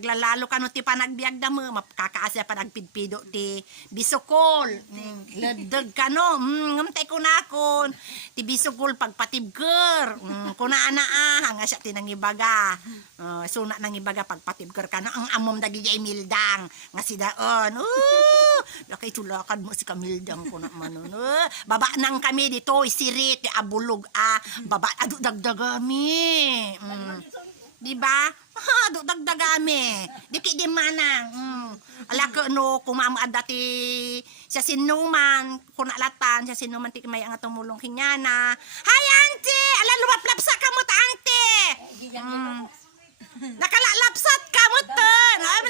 aglalalo ka no ti panagbiag da mo, makakaasa panagpidpido ti bisukol. Laddag ka no, ngamtay ko na kon. Ti bisukol pagpatibker. Kuna na hanga siya tinangibaga. Suna nangibaga pagpatibker ka no, ang amom dagi jay mildang. Nga si daon, lakay tulakan mo si kamildang ko na manon. Baba nang kami dito, isirit, abulog, baba, adu dagdagami. Diba? Adu dagdagami. Diki di manang. Alaka no, kumama dati sa sinuman, kunalatan, sa sinuman ti may ang tumulong kinyana. Hi, auntie! Ala, lumaplapsa ka mo ta, auntie! Nakalalapsat ka mo ta!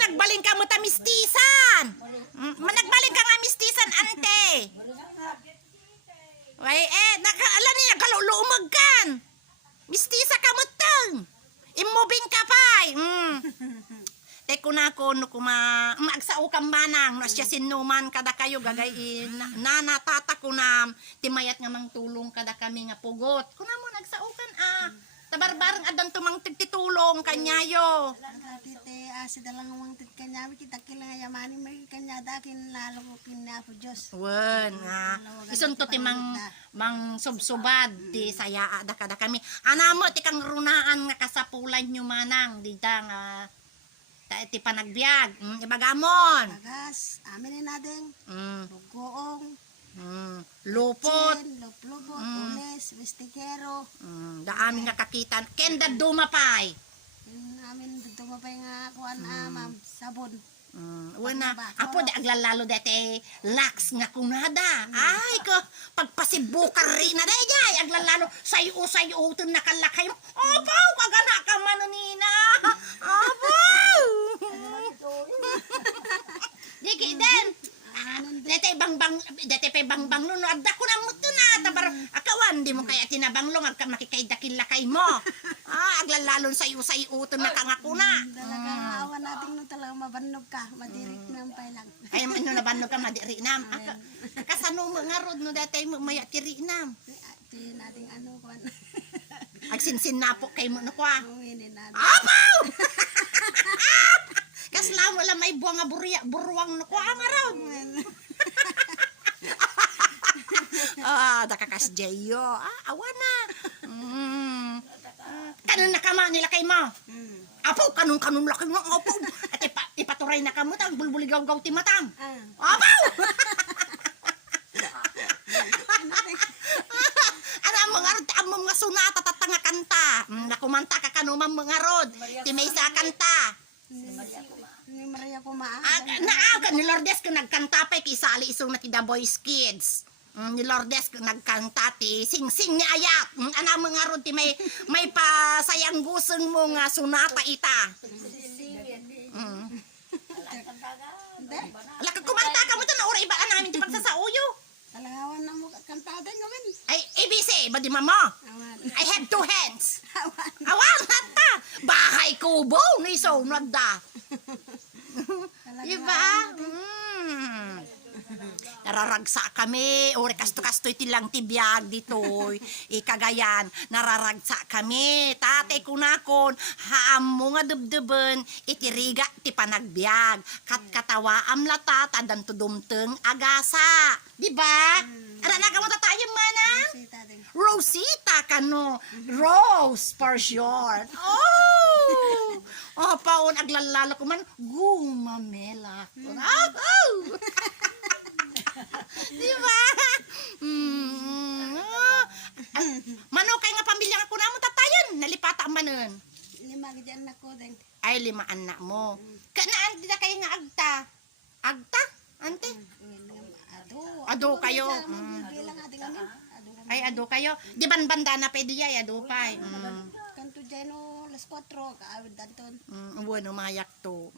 Nagbaling ka mo ta, mistisan! Managbaling ka nga mistisan, ante! Way, ala niya, kalulumag kan! Mistisa ka mo ta! Immoving ka pa! Teko na ako, no maagsao kang manang, no siya sinuman kada kayo, gagayin, natata ko na, timayat nga mang tulong kada kami nga pugot. Kuna mo, nagsao kan, tabarbarang adan tumang tigtitulong kanyayo. Tite, si dalang umang tit kanya, kita kailangan yamani, may kanya dakin lalo ko kinapo Diyos. Wen, nga. Ison to ti mang subsubad, ti saya da kada kami. Anamo, ti kang runaan nga kasapulan nyo manang, di nga, ti panagbiag, ibagamon. Bagas, amin na natin, bugoong, Lupot. Lupot, ules, wistikero. Da amin nga kakitan. Kenda dumapay. Amin dito mapay nga kuan ma'am, sabon. Wana, apo di aglalalo dati lax nga kunada. Ay ko, pagpasibukar rin na day, aglalalo sayo utun nakalakay mo. Apaw, kagana ka manunina. Apaw. Diki den. Dete pe bangbang no adda ko na mo to na tabar akawan di mo kaya tinabanglong agka makikaidakil lakay mo. Aglalalon sayo utun na kangako na. Talaga awan natin no talaga mabanog ka, madirik nang pailang. Ay ano nabanog ka madiri nam. Kasano mo nga rod no dati mo maya tiri nam. Di nating ano kuan. Agsinsin na po kay mo no kwa. Hindi natin. Apaw! Kasla mo lang may buwang nga buruwang no kwa nga rod. Dakakasjayo. Awan na. Kanon na kama nila kay mo. Apaw, kanon laki mo. Apaw. At ipaturay na kamo. Bulbuligaw-gaw timatam. Apaw! Ano mga sunata tatanga kanta. Nakumanta ka kanumang mga rod. Ti may sa kanta. Ni Maria ko maa. Naaga ni Lourdes ko nagkanta pa kisali isong na ti The Boys Kids. Ni Lourdes ko nagkanta ti sing-sing ni ayat. Ana mga rod ti may pasayang gusong mo nga sunata ita. Ala ka kumanta ka mo to na ora iba namin ti pagsasauyo. Talagawan na mo kantada ngamin. Ay ABC ba di mama? I have two hands. Awan hata. Bahay kubo ni so nagda. Diba? Nararagsa kami. Uri kasto-kasto iti lang tibiyag dito. Ikagayan. Nararagsa kami. Tatay ko na kon. Haam mo nga dubduben. Itiriga ti panagbiag. Katkatawa am lata. Tadan to dumteng agasa. Diba? Arana ka mo tayo mana? Rosita kano. Rose for short. Paon aglalalo ko man. Gumamela. Diba? Mano kay nga pamilya nga kuna mo tatayan. Nalipata ang manon. 5 gidyan na ko din. Ay 5 anak mo. Kanaan di na kayo nga agta. Agta? Ante? Ado kayo. Bilang ating amin. Ay ado kayo. Di banda na pwede yay ado pa. Kanto dyan o las 4 kaawid danton. Bueno mayak to.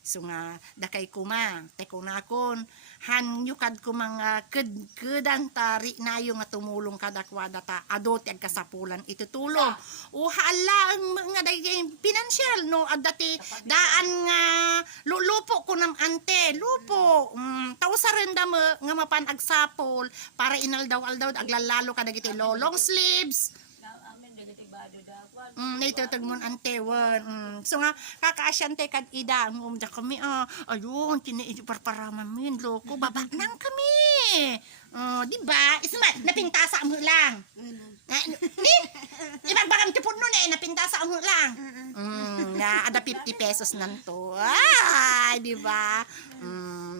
So nga, dakay kuma, teko na kon, hanyukad ko mga kedang tari na yung nga tumulong kadakwada ta, adote ag kasapulan itutulong. O hala, ang mga daging pinansyal, no, adati, daan nga, lupo ko nam ante, lupo, tao sa renda mo, nga mapan ag sapol, para inaldaw-aldaw, aglalalo ka dagiti long sleeves, Naitutag mo ante wan. So nga kakaasyan te kad ida ang umda kami ayun parparaman min loko baba nang kami. Di ba? Isma napintasa mo lang. Ni ibang bagam tipod nun napintasa mo lang. Na ada 50 pesos nanto. Ay, di ba?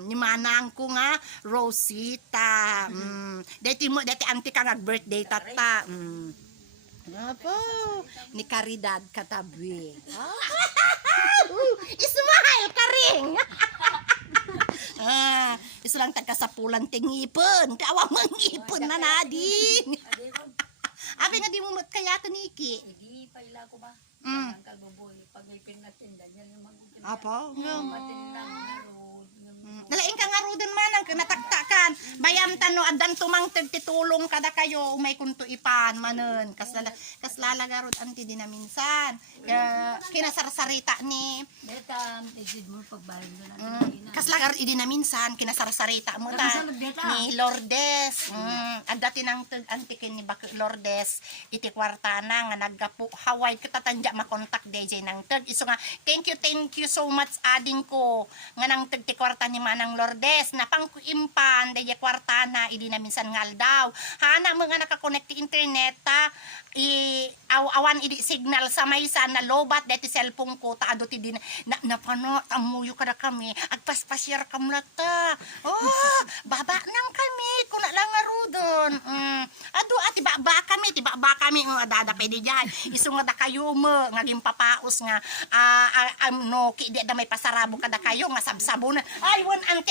Ni manang ko nga Rosita. Dati anti ka nga birthday tata. Apo, ni Caridad Katabi. Ismail Karing. Isa lang tagkasapulan tingipon. Kawa mangipon na nading. Abi nga di mo kaya to Niki. Hindi pa ila ko ba? Ang kalboboy pag may pinatinda niya yung magugin. Apo, Matindang laro. nalaing ka nga rudan man ang nataktakan. Bayam tano adan tumang titulong kada kayo umay kunto ipan manen. Kaslala garod anti din na minsan. Kinasarsarita ni Betam, ejid mo pagbayad doon ang kaslagar idi na minsan kinasarsarita mo ta ni Lourdes. Adati nang antikin ni Bak Lourdes iti kwarta na nga naggapu Hawaii katatanja makontak DJ nang tag iso nga thank you so much ading ko nga nang tag ti kwarta ni Manang Lourdes na pangkuimpan DJ kwarta na idi na minsan ngal daw hana mga nakakonect ti internet ta awan idi signal sa maysa na lobat deti cellphone ko ta ado ti din na pano amuyo kada kami agpaspasyar kam lata baba nang kami kuna lang arudon ado ati baba kami adada pwede diyan isu nga da kayo mo nga gimpapaos nga no ki di da may pasarabo kada kayo nga sabsabo na ay won ante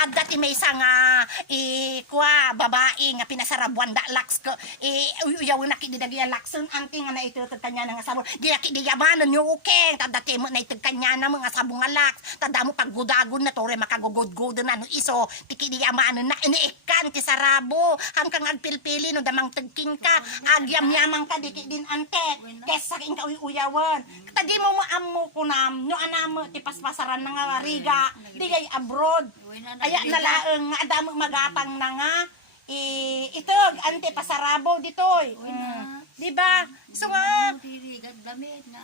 adda ti maysa nga kwa babae nga pinasarabuan da lax ko uyawon na ki di dagi lakson ante nga naitutod kanya nga sabon di ki di yamanan yo okay tadati mo naitug kanya na mga sabong nga lax tada mo paggudagon na tore makagugod-god na no iso tiki di yamanan na iniikan ti sarabo hangkang agpilpili no damang tagking ka agyam-yamang ka di din ante kesa king ka uyawan tadi mo ammo kunam no anamo ti paspasaran nga riga di kay abroad aya nalaeng nga adamo magapang na nga itog ante pasarabo ditoy di ba so nga damit nga.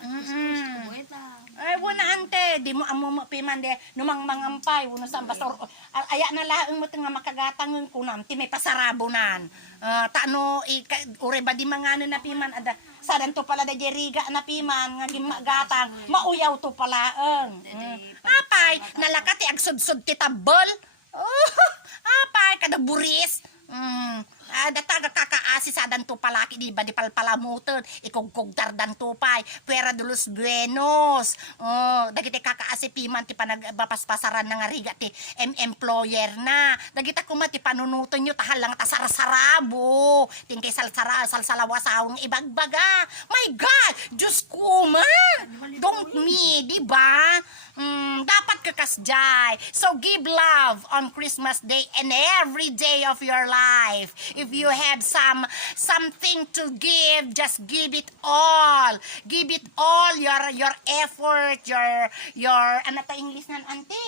ay wala ante di mo amo pimande numang mangampay uno sa pastor aya na laeng mo nga makagatang kunam ti may pasarabo nan tano ure ba di mangano na piman ada sadan to pala da jeriga na piman nga gimagatang mauyaw to palaeng apay nalakati agsud-sud ti tabol apay kada buris dataga kakaasi sa danto palaki di ba di palpalamutan ikugkog dardan tupay pera de los buenos dagiti kakaasi piman ti panagpaspasaran nga riga ti employer na dagita kuma ti panunuton nyo tahal lang ta sarasarabo tingkay salsalawasawang ibagbaga my God Diyos ko man don't me di ba dapat kakasjay so give love on Christmas Day and every day of your life. If you have something to give, just give it all. Give it all your effort, your ano ta English nan ante?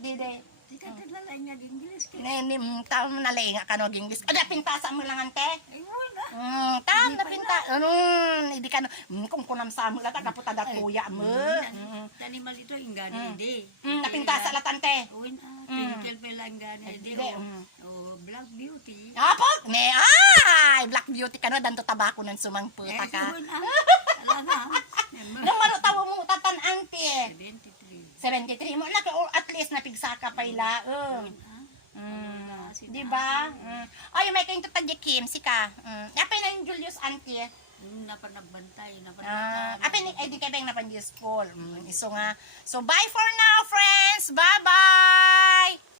Dide. Di ka talalay nga di English ka. Taon mo nalay nga kanog English. Ada pintasa mo lang ante? Ay, wala. Taon na pinta. Hindi ka kung kunam sa mo lata kaputa da kuya mo. Tanimal ito ingani hindi. Napintasa latante. Uwin twinkle pa lang gani hindi. Black Beauty. Apo, Black Beauty ka na danto tabako ng sumang puta ka. Alam Nang manutawa mo tatan ante. 73. 73 mo na at least napigsaka pa ila. Di ba? Ay, may kayong tutadya Kim, sika. Apay na yung Julius ante. Yung napanagbantay. Apay ni di kay bang napan school. Iso nga. So bye for now, friends. Bye-bye.